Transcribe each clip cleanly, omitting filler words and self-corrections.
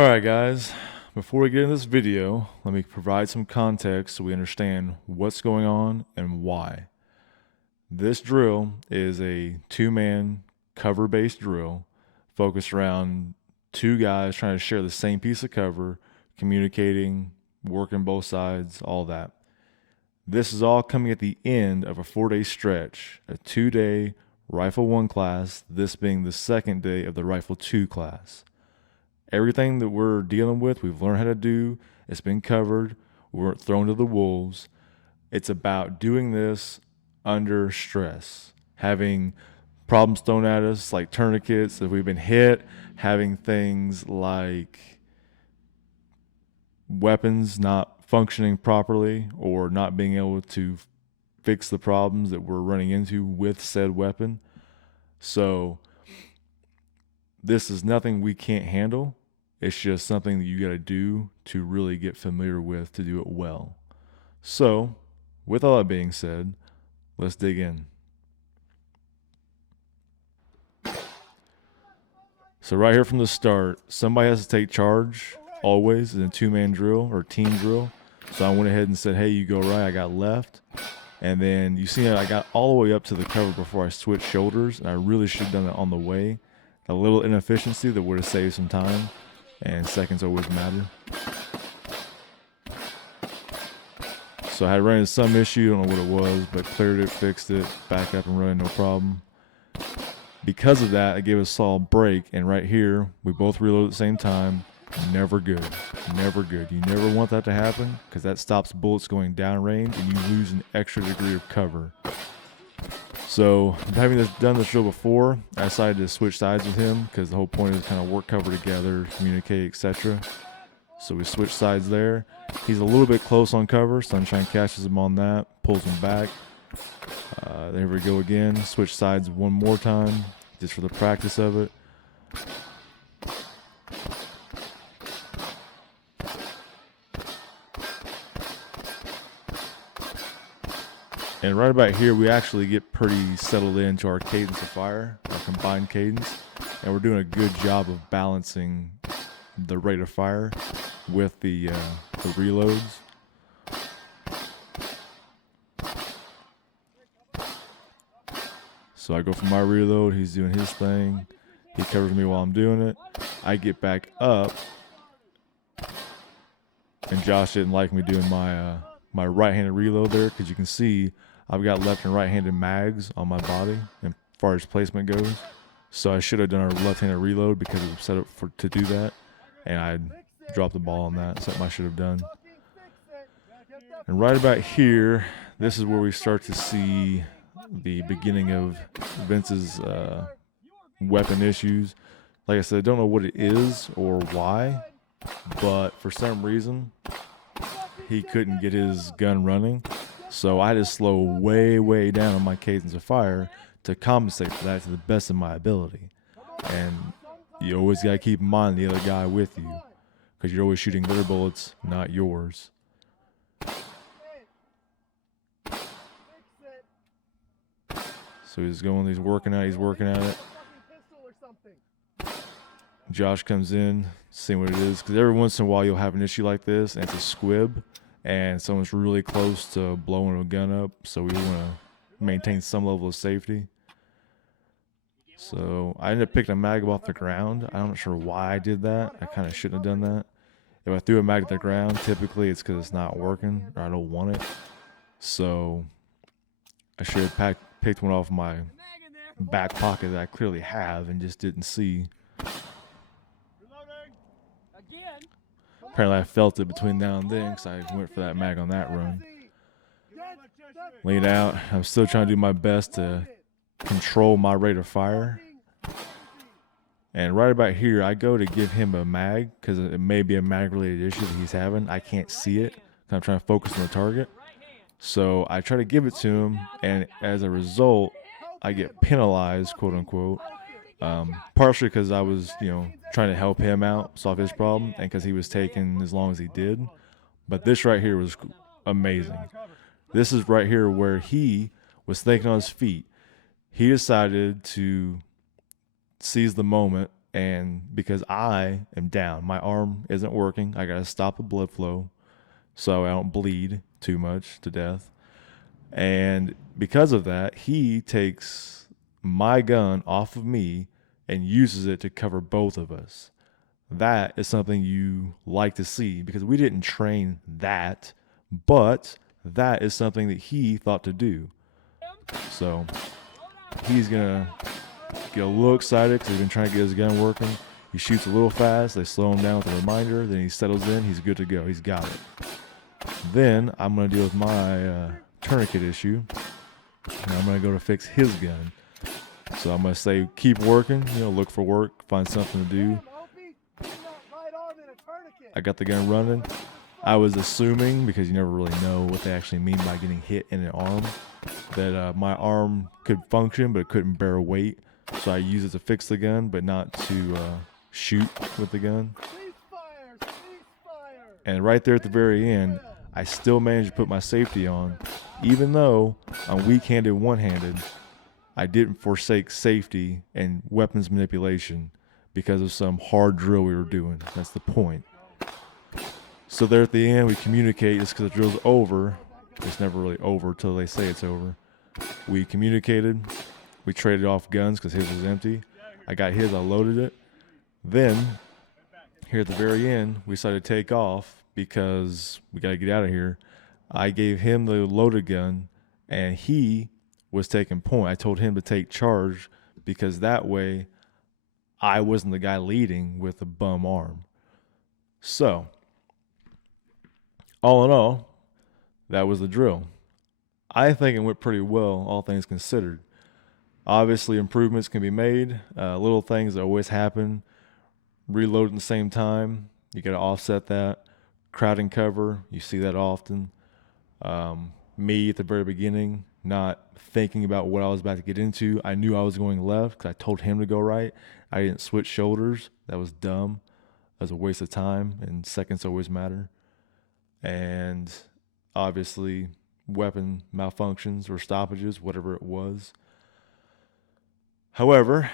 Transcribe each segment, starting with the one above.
Alright guys, before we get into this video, let me provide some context so we understand what's going on and why. This drill is a two-man cover-based drill focused around two guys trying to share the same piece of cover, communicating, working both sides, all that. This is all coming at the end of a 4-day stretch, a 2-day Rifle 1 class, this being the second day of the Rifle 2 class. Everything that we're dealing with, we've learned how to do. It's been covered. We weren't thrown to the wolves. It's about doing this under stress, having problems thrown at us like tourniquets if we've been hit, having things like weapons not functioning properly or not being able to fix the problems that we're running into with said weapon. So this is nothing we can't handle. It's just something that you got to do to really get familiar with to do it well. So, with all that being said, let's dig in. So right here from the start, somebody has to take charge always in a two-man drill or team drill. So I went ahead and said, hey, you go right, I got left. And then you see I got all the way up to the cover before I switched shoulders, and I really should have done it on the way. A little inefficiency that would have saved some time. And seconds always matter. So I had run into some issue, don't know what it was, but cleared it, fixed it, back up and running, no problem. Because of that, it gave us a solid break, and right here, we both reload at the same time. Never good. Never good. You never want that to happen, because that stops bullets going downrange, and you lose an extra degree of cover. So, having done this drill before, I decided to switch sides with him because the whole point is kind of work cover together, communicate, etc. So we switched sides there. He's a little bit close on cover. Sunshine catches him on that, pulls him back. There we go again. Switch sides one more time just for the practice of it. And right about here, we actually get pretty settled into our cadence of fire, our combined cadence. And we're doing a good job of balancing the rate of fire with the reloads. So I go for my reload, he's doing his thing. He covers me while I'm doing it. I get back up. And Josh didn't like me doing my right-handed reload there because you can see I've got left and right-handed mags on my body as far as placement goes. So I should have done a left-handed reload because it was set up to do that. And I dropped the ball on that, something I should have done. And right about here, this is where we start to see the beginning of Vince's weapon issues. Like I said, I don't know what it is or why, but for some reason, he couldn't get his gun running. So I had to slow way down on my cadence of fire to compensate for that to the best of my ability. And you always got to keep in mind the other guy with you because you're always shooting their bullets, not yours. So he's working at it. Josh comes in, seeing what it is, because every once in a while you'll have an issue like this, and it's a squib, and someone's really close to blowing a gun up, so we want to maintain some level of safety. So I ended up picking a mag off the ground. I'm not sure why I did that. I kind of shouldn't have done that. If I threw a mag at the ground, typically it's because it's not working, or I don't want it. So I should have picked one off my back pocket that I clearly have and just didn't see. Apparently I felt it between now and then because I went for that mag on that run. Laid out. I'm still trying to do my best to control my rate of fire. And right about here, I go to give him a mag because it may be a mag-related issue that he's having. I can't see it because I'm trying to focus on the target. So I try to give it to him, and as a result, I get penalized, quote unquote. Partially because I was, trying to help him out, solve his problem, and because he was taking as long as he did. But this right here was amazing. This is right here where he was thinking on his feet. He decided to seize the moment And because I am down, my arm isn't working. I got to stop the blood flow so I don't bleed too much to death. And because of that, he takes my gun off of me and uses it to cover both of us. That is something you like to see because we didn't train that, but that is something that he thought to do. So he's going to get a little excited because he's been trying to get his gun working. He shoots a little fast. They slow him down with a reminder. Then he settles in. He's good to go. He's got it. Then I'm going to deal with my tourniquet issue. And I'm going to go to fix his gun. So I'm going to say, keep working. Look for work. Find something to do. I got the gun running. I was assuming, because you never really know what they actually mean by getting hit in an arm, that my arm could function, but it couldn't bear weight. So I use it to fix the gun, but not to shoot with the gun. And right there at the very end, I still managed to put my safety on. Even though I'm weak-handed, one-handed, I didn't forsake safety and weapons manipulation because of some hard drill we were doing. That's the point. So there at the end, we communicate. Just because the drill's over, it's never really over till they say it's over. We communicated. We traded off guns because his was empty. I got his, I loaded it. Then, here at the very end, we decided to take off because we got to get out of here. I gave him the loaded gun, and he was taking point. I told him to take charge because that way I wasn't the guy leading with a bum arm. So, all in all, that was the drill. I think it went pretty well, all things considered. Obviously, improvements can be made. Little things that always happen. Reloading at the same time, you got to offset that. Crowding cover, you see that often. Me at the very beginning, not thinking about what I was about to get into. I knew I was going left because I told him to go right. I didn't switch shoulders. That was dumb. That was a waste of time, and seconds always matter. And obviously, weapon malfunctions or stoppages, whatever it was. However,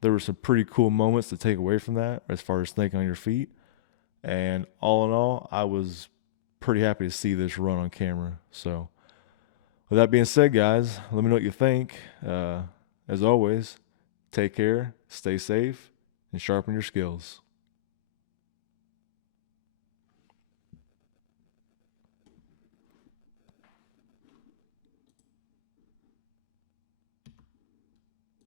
there were some pretty cool moments to take away from that as far as thinking on your feet. And all in all, I was pretty happy to see this run on camera. So, with that being said, guys, let me know what you think. As always, take care, stay safe, and sharpen your skills.